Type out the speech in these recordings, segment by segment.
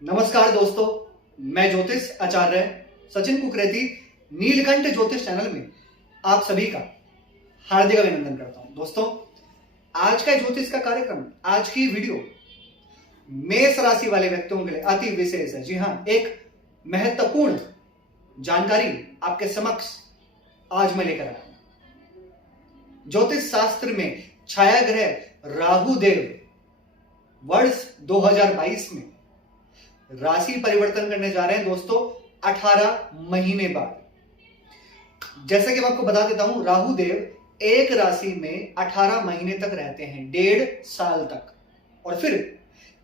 नमस्कार दोस्तों, मैं ज्योतिष आचार्य सचिन कुकरेती नीलकंठ ज्योतिष चैनल में आप सभी का हार्दिक अभिनंदन करता हूं। दोस्तों, आज का ज्योतिष का कार्यक्रम, आज की वीडियो मेष राशि वाले व्यक्तियों के लिए अति विशेष है। जी हां, एक महत्वपूर्ण जानकारी आपके समक्ष आज मैं लेकर आया हूं। ज्योतिष शास्त्र में छाया ग्रह राहु देव वर्ष 2022 में राशि परिवर्तन करने जा रहे हैं दोस्तों 18 महीने बाद। जैसा कि मैं आपको बता देता हूं, राहु देव एक राशि में 18 महीने तक रहते हैं, 1.5 साल तक, और फिर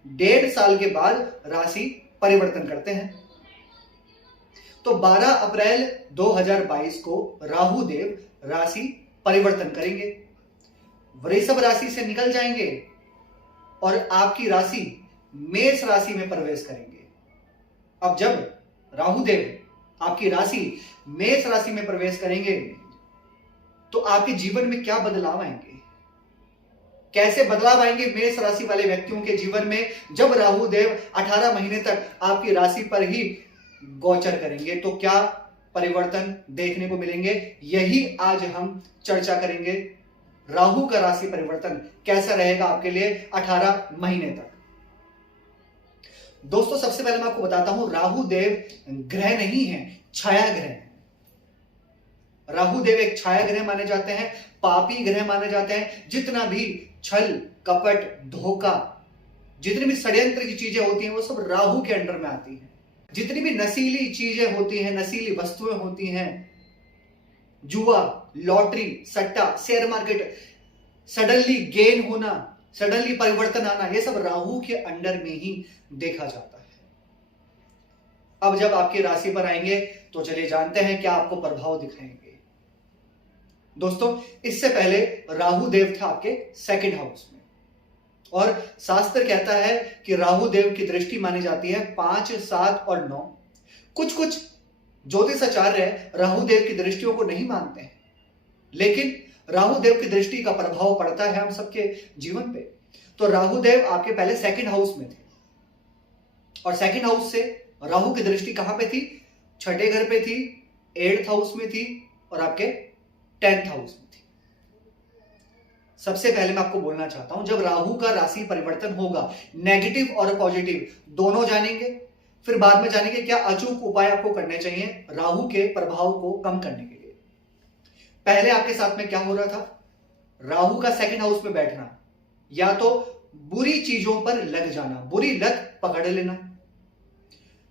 1.5 साल के बाद राशि परिवर्तन करते हैं। तो 12 अप्रैल 2022 को राहु देव राशि परिवर्तन करेंगे, वृषभ राशि से निकल जाएंगे और आपकी राशि मेष राशि में प्रवेश करेंगे। अब जब राहु देव आपकी राशि मेष राशि में प्रवेश करेंगे तो आपके जीवन में क्या बदलाव आएंगे, कैसे बदलाव आएंगे मेष राशि वाले व्यक्तियों के जीवन में जब राहु देव 18 महीने तक आपकी राशि पर ही गोचर करेंगे, तो क्या परिवर्तन देखने को मिलेंगे, यही आज हम चर्चा करेंगे। राहु का राशि परिवर्तन कैसा रहेगा आपके लिए 18 महीने तक। दोस्तों, सबसे पहले मैं आपको बताता हूं, राहु देव ग्रह नहीं है, छाया ग्रह है। राहु देव एक छाया ग्रह माने जाते हैं, पापी ग्रह माने जाते हैं। जितना भी छल कपट धोखा, जितनी भी षड्यंत्र की चीजें होती हैं वो सब राहु के अंडर में आती हैं। जितनी भी नशीली चीजें होती हैं, नशीली वस्तुएं होती हैं, जुआ, लॉटरी, सट्टा, शेयर मार्केट, सडनली गेन होना, सडनली परिवर्तन आना, ये सब राहु के अंडर में ही देखा जाता है। अब जब आपकी राशि पर आएंगे तो चलिए जानते हैं क्या आपको प्रभाव दिखाएंगे। दोस्तों, इससे पहले राहु देव था आपके सेकंड हाउस में, और शास्त्र कहता है कि राहु देव की दृष्टि मानी जाती है 5, 7 और 9। कुछ ज्योतिष आचार्य राहु देव की दृष्टियों को नहीं मानते हैं, लेकिन राहु देव की दृष्टि का प्रभाव पड़ता है हम सबके जीवन पे। तो राहु देव आपके पहले सेकंड हाउस में थे, और सेकंड हाउस से राहु की दृष्टि कहां पे थी? छठे घर पे थी, 8th हाउस में थी, और आपके 10th हाउस में थी। सबसे पहले मैं आपको बोलना चाहता हूं, जब राहु का राशि परिवर्तन होगा, नेगेटिव और पॉजिटिव दोनों जानेंगे, फिर बाद में जानेंगे क्या अचूक उपाय आपको करने चाहिए राहु के प्रभाव को कम करने के लिए। पहले आपके साथ में क्या हो रहा था? राहु का सेकंड हाउस में बैठना, या तो बुरी चीजों पर लग जाना, बुरी लत पकड़ लेना,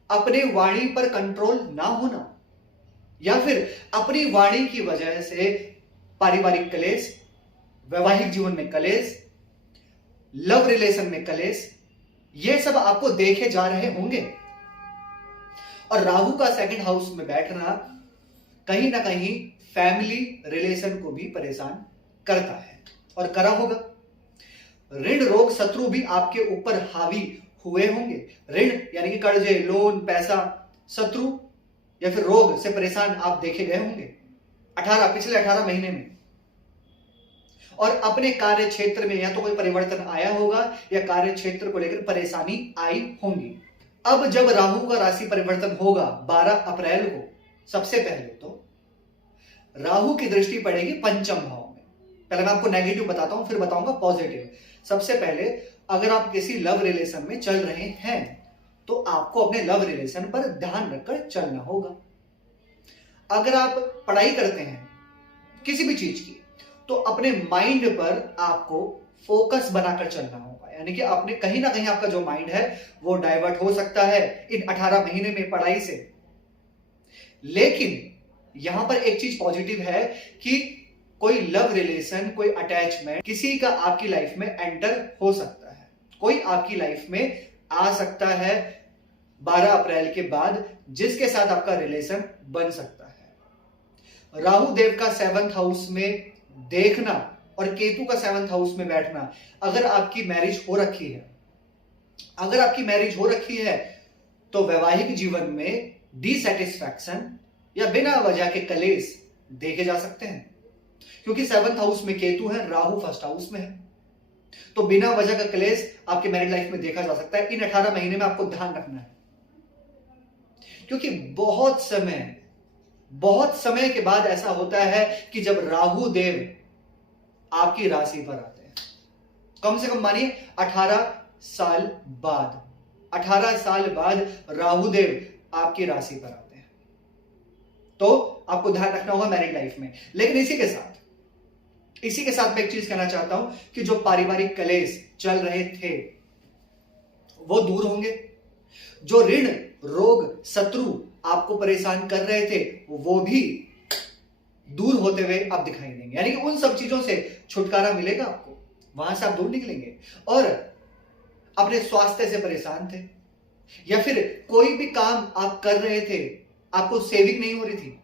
अपने वाणी पर कंट्रोल ना होना, या फिर अपनी वाणी की वजह से पारिवारिक कलेश, वैवाहिक जीवन में कलेश, लव रिलेशन में कलेश, ये सब आपको देखे जा रहे होंगे। और राहु का सेकंड हाउस में बैठना कहीं ना कहीं फैमिली रिलेशन को भी परेशान करता है, और करा होगा। ऋण रोग शत्रु भी आपके ऊपर हावी हुए होंगे। ऋण यानी कि कर्जे, लोन, पैसा, शत्रु या फिर रोग से परेशान आप देखे गए होंगे पिछले 18 महीने में। और अपने कार्य क्षेत्र में या तो कोई परिवर्तन आया होगा या कार्य क्षेत्र को लेकर परेशानी आई होंगी। अब जब राहु का राशि परिवर्तन होगा 12 अप्रैल को, सबसे पहले तो राहु की दृष्टि पड़ेगी पंचम भाव में। पहले मैं आपको नेगेटिव बताता हूं, फिर बताऊंगा पॉजिटिव। सबसे पहले, अगर आप किसी लव रिलेशन में चल रहे हैं तो आपको अपने लव रिलेशन पर ध्यान रखकर चलना होगा। अगर आप पढ़ाई करते हैं किसी भी चीज की, तो अपने माइंड पर आपको फोकस बनाकर चलना होगा, यानी कि अपने कहीं ना कहीं आपका जो माइंड है वो डाइवर्ट हो सकता है इन 18 महीने में पढ़ाई से। लेकिन यहां पर एक चीज पॉजिटिव है कि कोई लव रिलेशन, कोई अटैचमेंट किसी का आपकी लाइफ में एंटर हो सकता है, कोई आपकी लाइफ में आ सकता है 12 अप्रैल के बाद, जिसके साथ आपका रिलेशन बन सकता है। राहु देव का 7th हाउस में देखना और केतु का 7th हाउस में बैठना, अगर आपकी मैरिज हो रखी है, तो वैवाहिक जीवन में डिसैटिस्फैक्शन या बिना वजह के कलेश देखे जा सकते हैं, क्योंकि 7th हाउस में केतु है, राहु 1st हाउस में है। तो बिना वजह का क्लेश आपके मैरिड लाइफ में देखा जा सकता है। इन 18 महीने में आपको ध्यान रखना है, क्योंकि बहुत समय के बाद ऐसा होता है कि जब राहु देव आपकी राशि पर आते हैं, कम से कम मानिए 18 साल बाद, 18 साल बाद राहु देव आपकी राशि पर आते हैं, तो आपको ध्यान रखना होगा मैरिड लाइफ में। लेकिन इसी के साथ मैं एक चीज कहना चाहता हूं कि जो पारिवारिक कलेश चल रहे थे वो दूर होंगे। जो ऋण, रोग, शत्रु आपको परेशान कर रहे थे वो भी दूर होते हुए आप दिखाई देंगे, यानी कि उन सब चीजों से छुटकारा मिलेगा आपको, वहां से आप दूर निकलेंगे। और अपने स्वास्थ्य से परेशान थे या फिर कोई भी काम आप कर रहे थे, आपको सेविंग नहीं हो रही थी,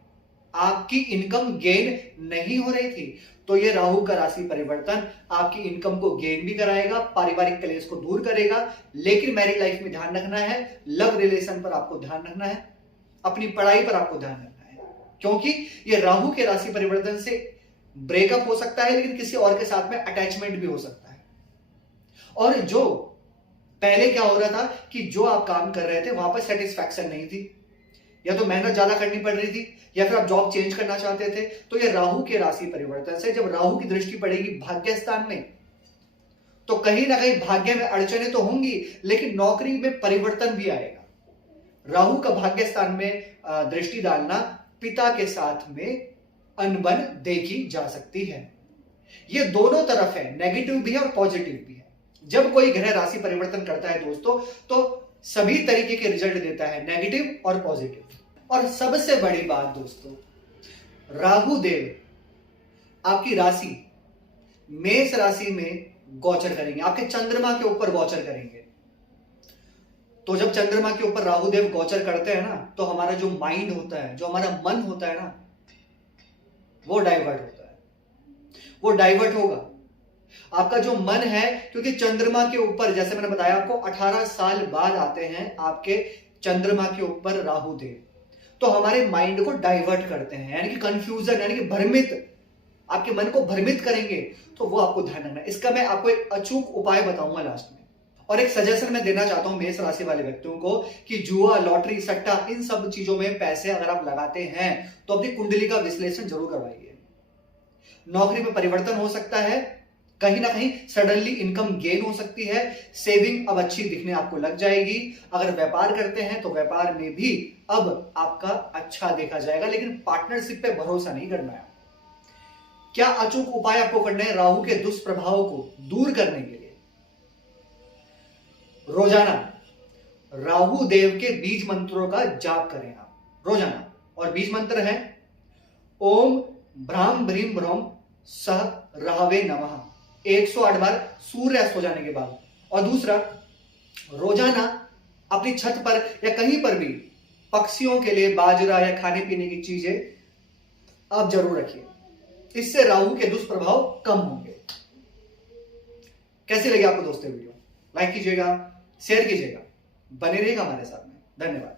आपकी इनकम गेन नहीं हो रही थी, तो ये राहु का राशि परिवर्तन आपकी इनकम को गेन भी कराएगा, पारिवारिक कलेश को दूर करेगा। लेकिन मैरिड लाइफ में ध्यान रखना है, लव रिलेशन पर आपको ध्यान रखना है, अपनी पढ़ाई पर आपको ध्यान रखना है, क्योंकि ये राहु के राशि परिवर्तन से ब्रेकअप हो सकता है, लेकिन किसी और के साथ में अटैचमेंट भी हो सकता है। और जो पहले क्या हो रहा था कि जो आप काम कर रहे थे वहां पर सेटिस्फैक्शन नहीं थी, या तो मेहनत ज्यादा करनी पड़ रही थी, या फिर आप जॉब चेंज करना चाहते थे, तो ये राहु के राशि परिवर्तन से जब राहु की दृष्टि पड़ेगी भाग्य स्थान में, तो कहीं ना कहीं भाग्य में अड़चनें तो होंगी, लेकिन नौकरी में परिवर्तन भी आएगा। राहु का भाग्य स्थान में दृष्टि डालना पिता के साथ में अनबन देखी जा सकती है। ये दोनों तरफ है, नेगेटिव भी है और पॉजिटिव भी है। जब कोई ग्रह राशि परिवर्तन करता है दोस्तों, तो सभी तरीके के रिजल्ट देता है, नेगेटिव और पॉजिटिव। और सबसे बड़ी बात दोस्तों, राहु देव आपकी राशि मेष राशि में गोचर करेंगे, आपके चंद्रमा के ऊपर गोचर करेंगे। तो जब चंद्रमा के ऊपर राहु देव गोचर करते हैं ना, तो हमारा जो माइंड होता है, जो हमारा मन होता है ना, वो डाइवर्ट होता है, वो डाइवर्ट होगा। आपका जो मन है, क्योंकि चंद्रमा के ऊपर, जैसे मैंने बताया आपको, 18 साल बाद आते हैं आपके चंद्रमा के ऊपर राहु देव, तो हमारे माइंड को डाइवर्ट करते हैं, यानी कि कंफ्यूजन, यानी कि भ्रमित, आपके मन को भ्रमित करेंगे, तो वो आपको ध्यान रखना है। इसका मैं आपको एक अचूक उपाय बताऊंगा लास्ट में। और एक सजेशन मैं देना चाहता हूं मेष राशि वाले व्यक्तियों को कि जुआ, लॉटरी, सट्टा, इन सब चीजों में पैसे अगर आप लगाते हैं तो अपनी कुंडली का विश्लेषण जरूर करवाइए। नौकरी में परिवर्तन हो सकता है, कहीं ना कहीं सडनली इनकम गेन हो सकती है, सेविंग अब अच्छी दिखने आपको लग जाएगी। अगर व्यापार करते हैं तो व्यापार में भी अब आपका अच्छा देखा जाएगा, लेकिन पार्टनरशिप पे भरोसा नहीं करना है। क्या अचूक उपाय आपको करने हैं राहु के दुष्प्रभाव को दूर करने के लिए? रोजाना राहु देव के बीज मंत्रों का जाप करें आप रोजाना, और बीज मंत्र है ओम भ्राम भ्रीम भ्रम सह राहवे नमः, 108 बार सूर्य अस्त हो जाने के बाद। और दूसरा, रोजाना अपनी छत पर या कहीं पर भी पक्षियों के लिए बाजरा या खाने पीने की चीजें आप जरूर रखिए, इससे राहु के दुष्प्रभाव कम होंगे। कैसी लगी आपको दोस्तों वीडियो? लाइक कीजिएगा, शेयर कीजिएगा, बने रहिएगा हमारे साथ में। धन्यवाद।